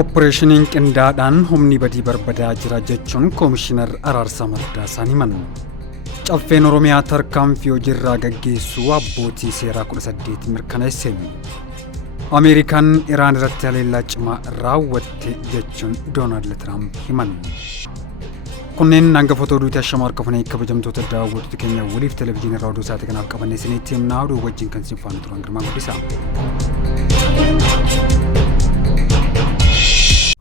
Opereeshiniin qindaadhaan humni badii barbadaa jira jechuun Koomishinar Araarsaa Mardaasaa himan. Caffeen Oromiyaa tarkaanfii hojiirraa gaggeessuu abbootii seeraa 18 mirkaneesse. Ameerikaan Iraan irratti haleellaa cimaa raawwatte jechuun Doonaald Tiraamp himan. Kunneen hangafoota oduuti ashamaa harkafanii kabajamtoota daawwattoota keenya waliif televezyiinii irraa oduu isaati kanaaf qabannee isinitti himnaa oduu wajjin kan isin faana turan Girmaa Guddisaa.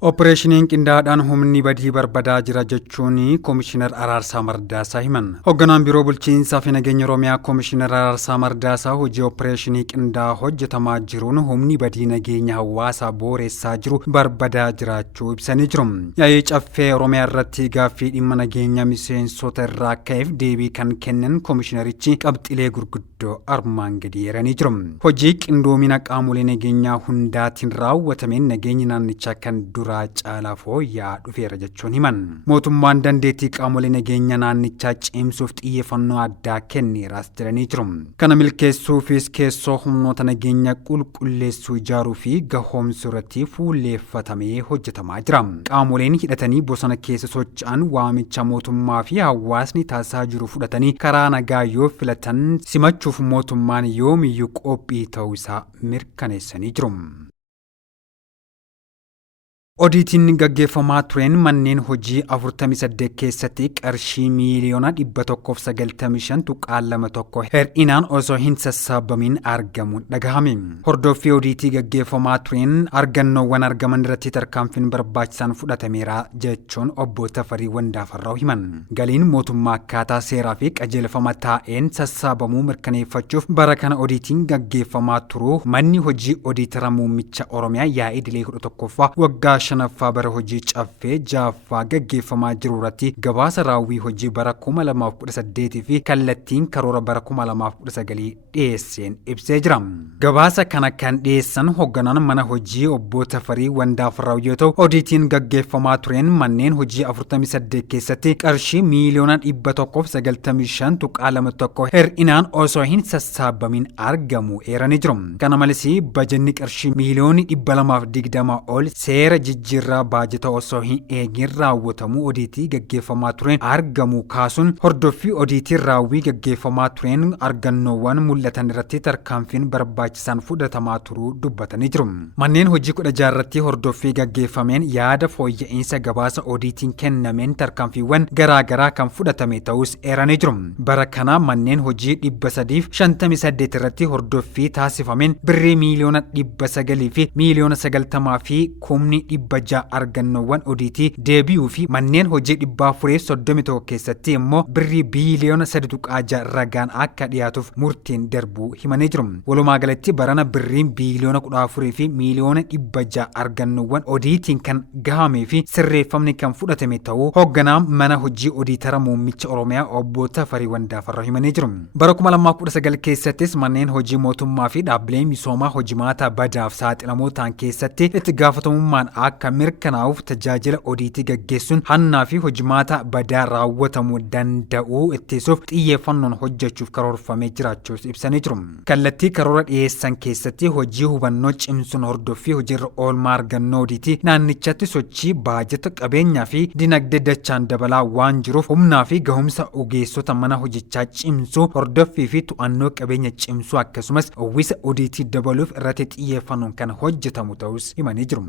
Opereeshiniin qindaadhaan humni badii barbadaa jira jechuun Koomishinar Araarsaa Mardaasaa himan. Hoogganaan biiroo bulchiinsaa fi nageenya Oromiyaa Koomishinar Araarsaa Mardaasaa hojii opereeshinii qindaa hojjetamaa jiruun humni badii nageenya hawaasaa booressaa jiru barbadaa jiraachuu ibsanii jiru. Yaa'ii caffee Oromiyaa irratti gaaffii dhimma nageenya miseensota irraa ka'eef deebii kan kennan Koomishinarichi qabxilee gurguddoo armaan gadi eeranii jiru. Hojii qindoomina qaamolee nageenyaa hundaatiin raawwatameen nageenyi naannichaa kan dura caalaa fooyya'aa dhufeera jechuun himan. Mootummaan dandeettii qaamolee nageenya naannichaa cimsuuf xiyyeeffannoo addaa kenneeraas jedhanii jiru. Kana milkeessuufis keessoo humnoota nageenya qulqulleessuu ijaaruu fi gahoomsuu irratti fuulleeffatamee hojjetamaa jira. Qaamoleen hidhatanii bosona keessa socho'an waamicha mootummaa fi hawaasni taasisaa jiru fudhatanii karaa nagaa yoo filatan simachuuf mootummaan yoomiyyuu qophii ta'uu isaa mirkaneessanii jiru. Odiitiin gaggeeffamaa tureen manneen hojii 48 keessatti qarshii miiliyoona 195.21 hir'inaan osoo hin sassaabamin argamuun dhagahame. Hordoffii odiitii gaggeeffamaa tureen argannoowwan argaman irratti tarkaanfiin barbaachisaan fudhatameera jechuun obbo Tafarii Wandaafarraa himan. Galiin mootummaa akkaataa seeraa fi qajeelfama taa'een sassaabamuu mirkaneeffachuuf bara kana odiitiin gaggeeffamaa turu manni hojii odiitara muummicha Oromiyaa yaa'ii idilee 11ffaa waggaa shanaffaa bara hojii caffee jaaffaa gaggeeffamaa jiru irratti gabaasa raawwii hojii bara 2018 fi kallattiin karoora bara 2019 dhiyeesseen ibsee jira. Gabaasa kana kan dhiyeessan hoogganaan mana hojii obbo Tafarii Wandaafarraa yoo ta'u, odiitiin gaggeeffamaa tureen manneen hojii 48 keessatti qarshii miiliyoona 195.21 hir'inaan osoo hin sassaabamin argamu eeranii jiru. Kana malees bajanni qarshii miiliyoona 220 ol seera jijjiirraa baajata osoo hin eegin raawwatamuu odiitii gaggeeffamaa tureen argamu kaasuun hordoffii odiitiin raawwii gaggeeffamaa tureen argannoowwan mul'atan irratti tarkaanfiin barbaachisaan fudhatamaa turuu dubbatanii jiru. Manneen hojii 16 irratti hordoffii gaggeeffameen yaada fooyya'insa gabaasa odiitiin kennameen tarkaanfiiwwan garaagaraa kan fudhatame ta'us eeranii jiru. Bara kana manneen hojii 358 irratti hordoffii taasifameen birrii miiliyoona 900 fi miiliyoona 90 fi kumni 600 argannoowwan odiitii deebi'uu fi manneen hojii 431 keessatti immoo birrii biiliyoona 3.6 ragaan akka dhiyaatuuf murtiin darbuu himanii jiru. Walumaa galatti barana birriin biiliyoona 14 fi miiliyoona 600 argannoowwan odiitiin kan gahamee fi sirreeffamni kan fudhatame ta'uu hoogganaan mana hojii odiitara muummicha Oromiyaa obbo Tafarii Wandaafarraa himanii jiru. Bara 2019 keessattis manneen hojii mootummaa fi dhaabbilee misoomaa hojimaata badaaf saaxilamoo ta'an keessatti itti gaafatamummaan akka mirkanaa'uuf tajaajila odiitii gaggeessuun hannaa fi hojimaata badaa raawwatamuu danda'uu ittisuuf xiyyeeffannoon hojjechuuf karoorfamee jiraachuus ibsanii jiru. Kallattii karoora dhiyeessan keessatti hojii hubannoo cimsuun hordoffii hojiirra oolmaa argannoo odiitii naannichatti sochii baajata qabeenyaa fi dinagdee dachaan dabalaa waan jiruuf humnaa fi gahumsa ogeessota mana hojichaa cimsuu hordoffii fi to'annoo qabeenya cimsuu akkasumas uwwisa odiitii dabaluuf irratti xiyyeeffannoon kan hojjetamu ta'us himanii jiru.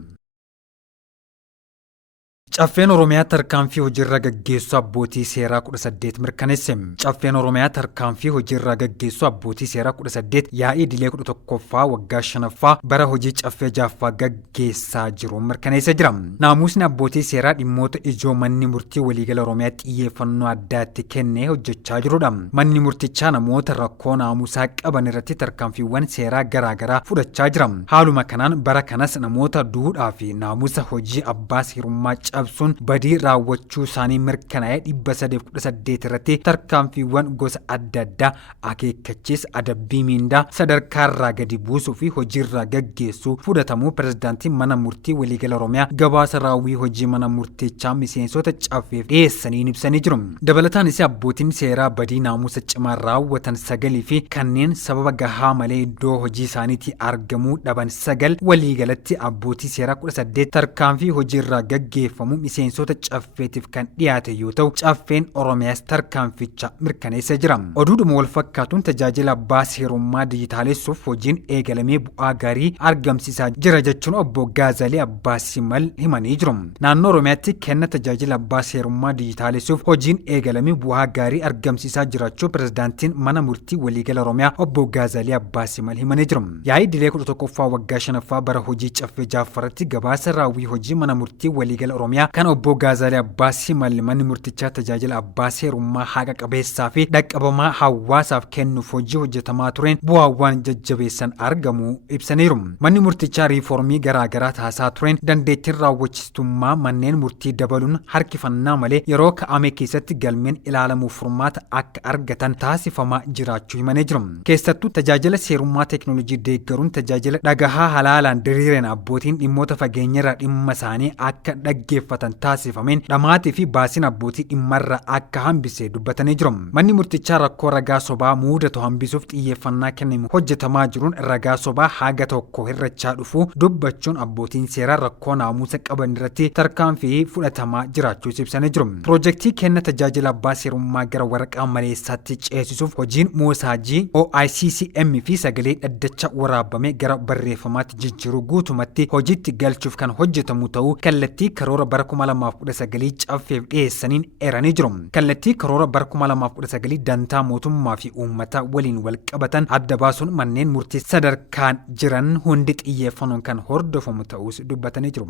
Caffeen Oromiyaa tarkaanfii hojiirra gaggeessuu abbootii seeraa 18 mirkaneesse. Caffeen Oromiyaa tarkaanfii hojiirra gaggeessuu abbootii seeraa 18 yaa'ii idilee 11ffaa waggaa shanaffaa bara hojii caffee jaaffaa gaggeessaa jiru mirkaneessee jira. Naamusni abbootii seeraa dhimmoota ijoo manni murtii waliigala Oromiyaa xiyyeeffannoo addaatti kennee hojjechaa jirudha. Manni murtichaa namoota rakkoo naamusaa qaban irratti tarkaanfiiwwan seeraa garaagaraa fudhachaa jira. Haaluma kanaan bara kanas namoota duudhaa fi naamusa hojii abbaa seerummaa cabsuun badii raawwachuu isaanii mirkanaa'ee 318 irratti tarkaanfiiwwan gosa adda addaa akeekkachiisa adabbii miindaa sadarkaarraa gadi buusuu fi hojiirraa gaggeessuu fudhatamuu pirezidaantiin mana murtii waliigala Oromiyaa gabaasa raawwii hojii mana murtichaa miseensota caffeef dhiyeessaniin ibsanii jiru. Dabalataanis abbootiin seeraa badii naamusa cimaa raawwatan 9 fi kanneen sababa gahaa malee iddoo hojii isaaniitti argamuu dhaban 9 waliigalatti abbootii seeraa 18 tarkaanfii hojiirraa gaggeeffamu miseensota caffeetiif kan dhiyaate yoo ta'u caffeen Oromiyaas tarkaanficha mirkaneessee jira. Oduudhuma wal fakkaatuun tajaajila abbaa seerummaa dijitaalessuuf hojiin eegalamee bu'aa gaarii argamsiisaa jira jechuun obbo Gaazalee Abbaasimal himanii jiru. Naannoo Oromiyaatti kenna tajaajila abbaa seerummaa dijitaalessuuf hojiin eegalamee bu'aa gaarii argamsiisaa jiraachuu pirezidaantiin mana murtii waliigala Oromiyaa obbo Gaazalee Abbaasimal himanii jiru. Yaa'ii dilee 11ffaa waggaa 5ffaa bara hojii caffee Jaaffaratti gabaasa raawwii hojii mana murtii waliigala Oromiyaa kan obbo Gaazalee Abbaasimal manni murtichaa tajaajila abbaa seerummaa haqa qabeessaa fi dhaqqabamaa hawaasaaf kennuuf hojii hojjetamaa tureen bu'aawwan jajjabeessan argamu ibsaniiru. Manni murtichaa riiformii garaagaraa taasisaa tureen dandeettiin raawwachiistummaa manneen murtii dabaluun harkifannaa malee yeroo ka'ame keessatti galmeen ilaalamuuf furmaata akka argatan taasifamaa jiraachuu himanii jiru. Keessattuu tajaajila seerummaa teekinooloojii deeggaruun tajaajila dhagahaa halaalaan diriireen abbootiin dhimmoota fageenyarraa dhimma isaanii akka dhaggeeffatan taasifameen dhamaatii fi baasiin abbootii dhimmarra akka hambise dubbatanii jiru. Manni murtichaa rakkoo ragaa sobaa mudatu hambisuuf xiyyeeffannaa kennamu hojjetamaa jiruun ragaa sobaa haga tokko hirrachaa dhufu dubbachuun abbootiin seeraa rakkoo naamusa qaban irratti tarkaanfii fudhatamaa jiraachuu ibsanii jiru. Piroojeektii kenna tajaajila abbaa seerummaa gara waraqaa maleessaatti ceesisuuf hojiin moosaajii OICCM fi sagalee dhaddacha waraabame gara barreeffamaatti jijjiiruu guutumatti hojiitti galchuuf kan hojjetamu ta'uu kallattii karoora bara 2019 caffeef dhiyeessaniin eeranii jiru. Kallattii karoora bara 2019 dantaa mootummaa fi uummataa waliin wal qabatan adda baasuun manneen murtii sadarkaan jiran hundi xiyyeeffannoon kan hordofamu ta'uus dubbatanii jiru.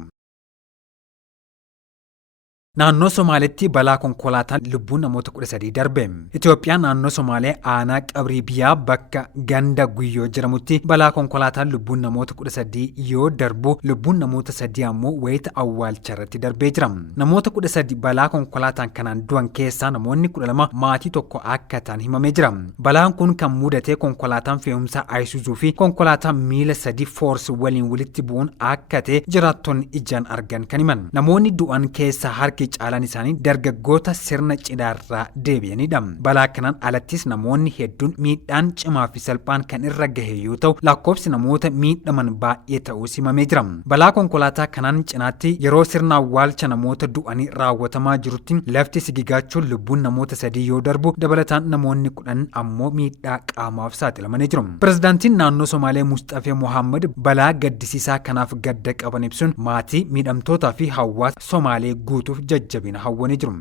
Naannoo Somaalitti balaa konkolaataan lubbuun namoota 13 darbe. Itoophiyaan naannoo Somaalee aanaa qabrii biyyaa bakka ganda guyyoo jedhamutti balaa konkolaataan lubbuun namoota 13 yoo darbu lubbuun namoota 3 ammoo wayita awwaalcharratti darbee jira. Namoota 13 balaa konkolaataan kanaan du'an keessaa namoonni 12 maatii tokko akka ta'an himamee jira. Balaan kun kan mudate konkolaataan fe'umsaa Ayisuuzuu fi konkolaataan miila 3 Foors waliin walitti bu'uun akka ta'e jiraattonni ijaan argan kan himan. Namoonni du'an keessaa harki caalaan isaanii dargaggoota sirna cidhaarraa deebi'anidha. Balaa kanaan alattis namoonni hedduun miidhaan cimaa fi salphaan kan irra gahe yoo ta'u lakkoofsi namoota miidhaman baay'ee ta'uu himamee jira. Balaa konkolaataa kanaan cinaatti yeroo sirna awwaalcha namoota du'anii raawwatamaa jirutti lafti sigigaachuun lubbuun namoota 3 yoo darbu dabalataan namoonni 10 ammoo miidhaa qaamaaf saaxilamanii jiru. Pirezidaantiin naannoo Somaalee Mustafee Mohaammed balaa gaddisiisaa kanaaf gadda qaban ibsuun maatii miidhamtootaa fi hawaasa Somaalee guutuuf jajjabina hawwanii jiru.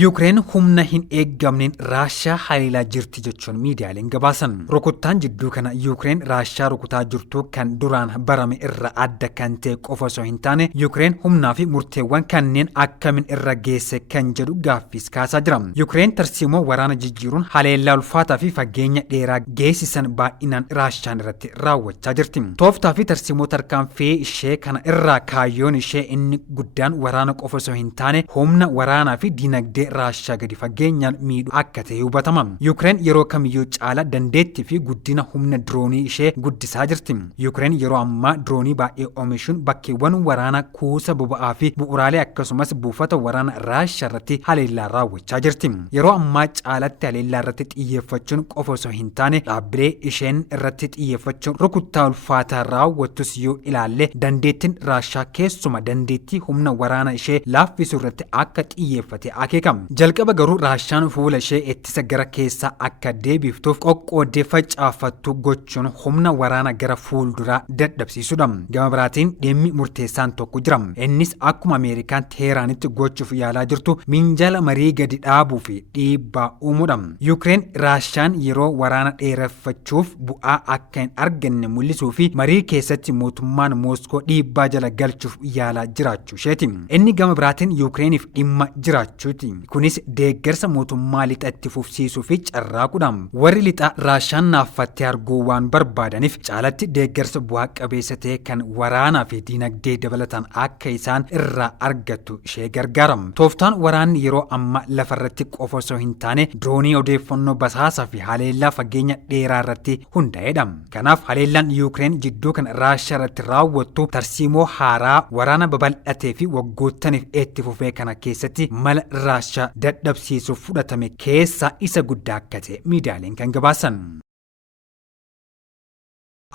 Yuukireen humna hin eeggamneen Raashaa haleelaa jirti jechuun miidiyaaleen gabaasan. Rukuttaan jidduu kana Yuukireen Raashaa rukutaa jirtu kan duraan barame irra adda kan ta'e qofa osoo hin taane Yuukireen humnaa fi murteewwan kanneen akkamiin irra geesse kan jedhu gaaffiis kaasaa jira. Yuukireen tarsiimoo waraana jijjiiruun haleellaa ulfaataa fi fageenya dheeraa geessisan baay'inaan Raashaan irratti raawwachaa jirti. Tooftaa fi tarsiimoo tarkaanfii ishee kana irraa kaayyoon ishee inni guddaan waraana qofa osoo hin taane humna waraanaa fi dinagdee Raashaa gadi fageenyaan miidhu akka ta'e hubatama. Yuukireen yeroo kamiyyuu caala dandeettii fi guddina humna diroonii ishee guddisaa jirti. Yuukireen yeroo ammaa diroonii baay'ee oomishuun bakkeewwan waraana kuusa boba'aa fi bu'uuraalee akkasumas buufata waraana Raashaa irratti haleellaa raawwachaa jirti. Yeroo ammaa caalatti haleellaa irratti xiyyeeffachuun qofa osoo hin taane dhaabbilee isheen irratti xiyyeeffachuun rukuttaa ulfaataa raawwattus yoo ilaalle dandeettiin Raashaa keessuma dandeettii humna waraana ishee laaffisuu irratti akka xiyyeeffate akeeka. Jalqaba garuu Raashaan fuula ishee ittisa gara keessaa akka deebiftuuf qoqqoodee facaafattu gochuun humna waraana gara fuulduraa dadhabsiisudha. Gama biraatiin dhimmi murteessaan tokko jira. Innis akkuma Ameerikaan Teeraanitti gochuuf yaalaa jirtu minjaala marii gadi dhaabuu fi dhiibbaa uumuudha. Yuukireen Raashaan yeroo waraana dheereffachuuf bu'aa akka hin arganne mul'isuu fi marii keessatti mootummaan Mooskoo dhiibbaa jala galchuuf yaalaa jiraachuu isheeti. Inni gama biraatiin Yuukireeniif dhimma jiraachuuti. Kunis deeggarsa mootummaa lixa itti fufsiisuu fi carraaquudha. Warri lixa Raashaan naaffattee arguu waan barbaadaniif caalatti deeggarsa bu'aa qabeessa ta'e kan waraanaa fi diinagdee dabalatan akka isaan irraa argattu ishee gargaara. Tooftaan waraanni yeroo amma lafarratti qofa osoo hin taane diroonii odeeffannoo basaasaa fi haleellaa fageenya dheeraa irratti hundaa'edha. Kanaaf haleellaan Yuukireen jidduu kan Raashaa irratti raawwattu tarsiimoo haaraa waraana babal'atee fi waggoottaniif itti fufee kana keessatti mala Raashaa dadhabsiisuuf fudhatame keessaa isa guddaa akka ta'e miidiyaaleen kan gabaasan.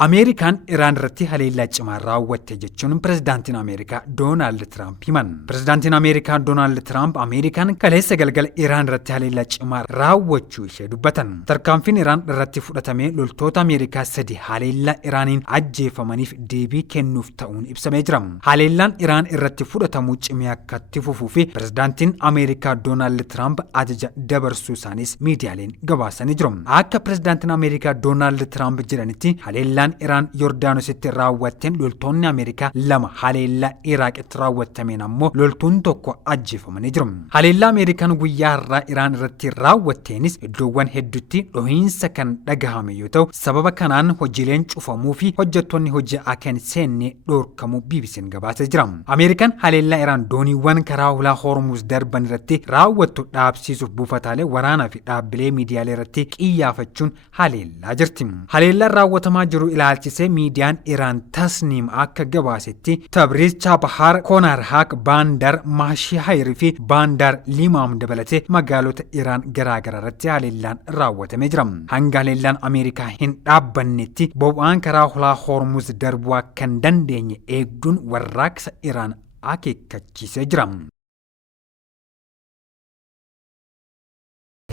Ameerikaan Iraan irratti haleellaa cimaa raawwatte jechuun pirezidaantiin Ameerikaa Doonaald Tiraamp himan. Pirezidaantiin Ameerikaa Doonaald Tiraamp Ameerikaan kaleessa galgala Iraan irratti haleellaa cimaa raawwachuu ishee dubbatan. Tarkaanfiin Iraan irratti fudhatamee loltoota Ameerikaa 3 haleellaa Iraaniin ajjeefamaniif deebii kennuuf ta'uun ibsamee jira. Haleellaan Iraan irratti fudhatamuu cimee akka itti fufuu fi pirezidaantiin Ameerikaa Doonaald Tiraamp ajaja dabarsuu isaanis miidiyaaleen gabaasanii jiru. Akka pirezidaantiin Ameerikaa Doonaald Tiraamp jedhanitti haleellaan Iraan Yordaanositti raawwatteen loltoonni Ameerikaa 2 haleellaa Iraaqitti raawwatameen ammoo loltuun tokko ajjeefamanii jiru. Haleellaa Ameerikaan guyyaa har'aa Iraan irratti raawwatteenis iddoowwan hedduutti dhohiinsa kan dhagahame yoo ta'u sababa kanaan hojiileen cufamuu fi hojjettoonni hojii akka hin seenne dhorkamuu BBC'n gabaasee jira. Ameerikaan haleellaa Iraan dooniiwwan karaa hulaa Hormuz darban irratti raawwattu dhaabsiisuuf buufataalee waraanaa fi dhaabbilee miidiyaalee irratti qiyyaafachuun haleellaa jirti. Haleellaan raawwatamaa jiru ilaalchisee miidiyaan Iraan Tasniim akka gabaasetti Tabriz, Chabahar, Konarhak, Bandar Mashihayr fi Bandar Limaam dabalatee magaalota Iraan garaagaraa irratti haleellaan raawwatamee jira. Hanga haleellaan Ameerikaa hin dhaabbannetti boba'aan karaa hulaa Hormuz darbuu akka hin dandeenye eegduun warraaqsa Iraan akeekkachiisee jira.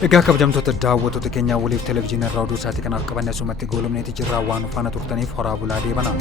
Egaa kabajamtoota daawwattoota keenyaa waliif televezyiinii irraa oduu isaatii kanaaf qabanne asumatti goolumneeti jirraa waan faana turtaniif horaa bulaa deebana.